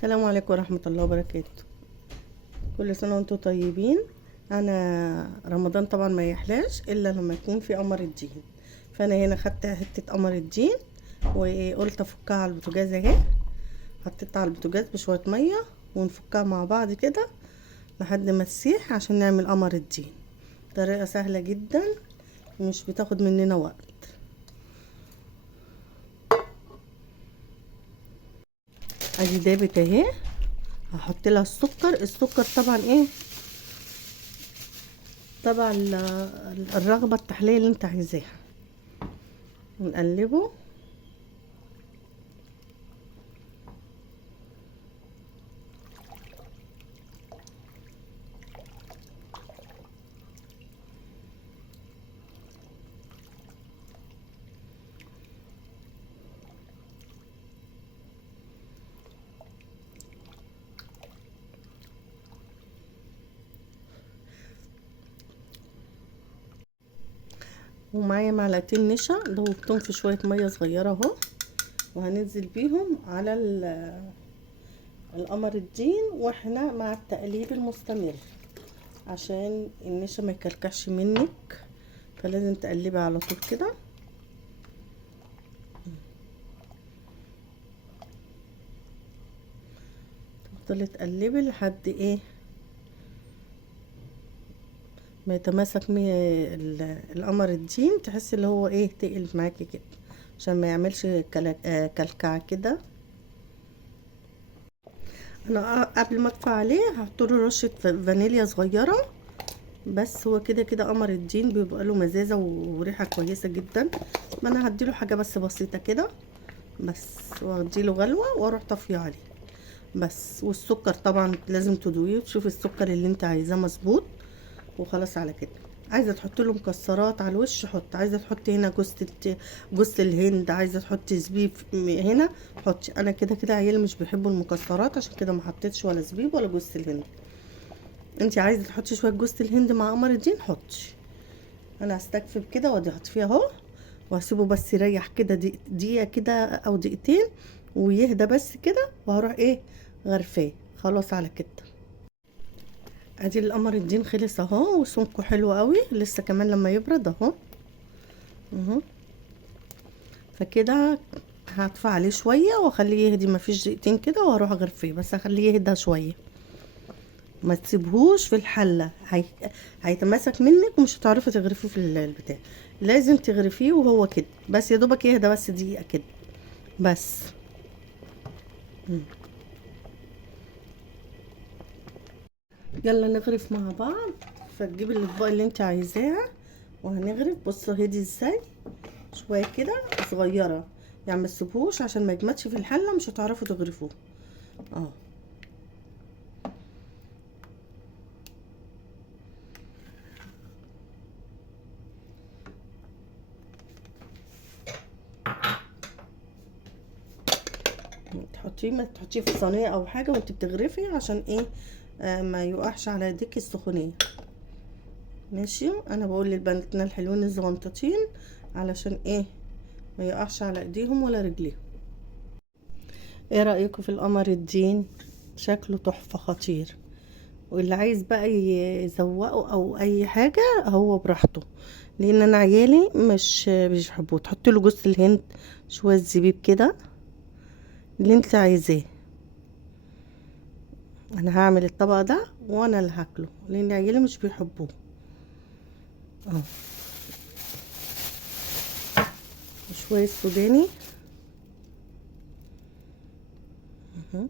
السلام عليكم ورحمة الله وبركاته. كل سنة وانتم طيبين. انا رمضان طبعا ما يحلاش الا لما يكون في قمر الدين، فانا هنا خدت حتة قمر الدين وقلت افكها على البوتاجاز اهي. حطيتها على البوتاجاز بشوية مية ونفكها مع بعض كده لحد ما تسيح عشان نعمل قمر الدين. طريقة سهلة جدا ومش بتاخد مننا وقت. ادي دابت اهي. هحط لها السكر طبعا ايه، طبعا الرغبة التحلية اللي انت عايزاها. ونقلبه. ومعايا معلقتين نشا دوبتهم في شوية مية صغيرة اهو، وهننزل بيهم على القمر الدين واحنا مع التقليب المستمر عشان النشا ما يكلكعش منك، فلازم تقلبي على طول كده. تفضلي تقلبي لحد ايه ما يتماسك القمر الدين، تحسي اللي هو ايه تقل معاكي كده عشان ما يعملش كلكعه كده. انا قبل ما ادفع عليه هحط له رشه فانيليا صغيره، بس هو كده كده قمر الدين بيبقى له مزازه وريحه كويسه جدا. ما انا هديله حاجه بس بسيطه كده بس، واديله غلوه واروح طافيه عليه بس. والسكر طبعا لازم تدويه وتشوفي السكر اللي انت عايزاه مظبوط وخلاص على كده. عايزه تحط له مكسرات على الوش حط، عايزه تحطي هنا جوز الهند، عايزه تحطي زبيب هنا حطي. انا كده كده عيالي مش بيحبوا المكسرات عشان كده ما حطيتش ولا زبيب ولا جوز الهند. انت عايزه تحطي شويه جوز الهند مع قمر الدين حطي. انا هستكفي بكده وادي احط فيها اهو، وهسيبه بس يريح كده دقيقه كده او دقيقتين ويهدى بس كده، وهروح ايه غرفاه خلاص على كده. ادي القمر الدين خلص اهو وسمكه حلو قوي، لسه كمان لما يبرد اهو اهو. فكده هطفي عليه شويه واخليه يهدي، مفيش دقيقتين كده وهروح اغرفيه، بس اخليه يهدى شويه. ما تسيبهوش في الحله هيتماسك منك ومش هتعرفي تغرفيه في البتاع. لازم تغرفيه وهو كده بس، يا دوبك يهدى بس دقيقه كده بس. مم. يلا نغرف مع بعض. فتجيبي الاطباق اللي انت عايزاها وهنغرف. بصوا هدي ازاي شويه كده صغيره، يعني ما تسيبوش عشان ما يجمدش في الحله مش هتعرفوا تغرفوه. اه تحطيه، ما تحطيه في صينيه او حاجه وانت بتغرفي عشان ايه ما يوقعش على ايديك السخونيه. ماشي. انا بقول للبناتنا الحلوين الزغنطتين علشان ايه ما يقعش على ايديهم ولا رجليهم. ايه رايكم في القمر الدين؟ شكله تحفه خطير. واللي عايز بقى يزوقه او اي حاجه هو براحته، لان انا عيالي مش بيحبوه. تحط له جوز الهند، شويه زبيب كده اللي انت عايزاه. انا هعمل الطبق ده وانا اللي هاكله لان عيالي مش بيحبوه. اه شويه سوداني اهو.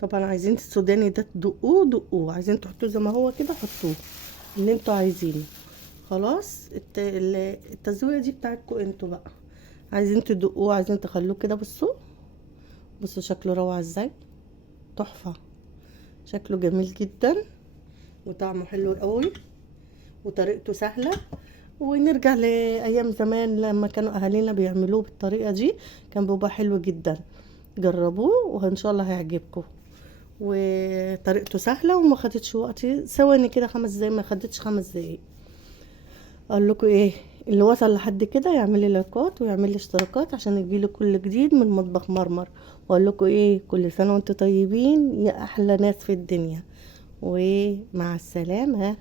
طبعا عايزين السوداني ده تدقوه دقوه، عايزين تحطوه زي ما هو كده حطوه اللي انتوا عايزينه. خلاص التزويقه دي بتاعتكم انتوا بقى، عايزين تدقوه عايزين تخلوه كده. بصوا بصوا شكله روعه ازاي، تحفه. شكله جميل جدا وطعمه حلو قوي وطريقته سهله. ونرجع لايام زمان لما كانوا اهالينا بيعملوه بالطريقه دي، كان بيبقى حلو جدا. جربوه وان شاء الله هيعجبكم. وطريقته سهله وما خدتش وقت، ثواني كده 5 دقايق، ما خدتش 5 دقايق. اقول لكم ايه، اللي وصل لحد كده يعمل لي لايكات ويعمل لي اشتراكات عشان يجيله كل جديد من مطبخ مرمر. واقول لكم ايه، كل سنه وانتم طيبين يا احلى ناس في الدنيا، ومع السلامه.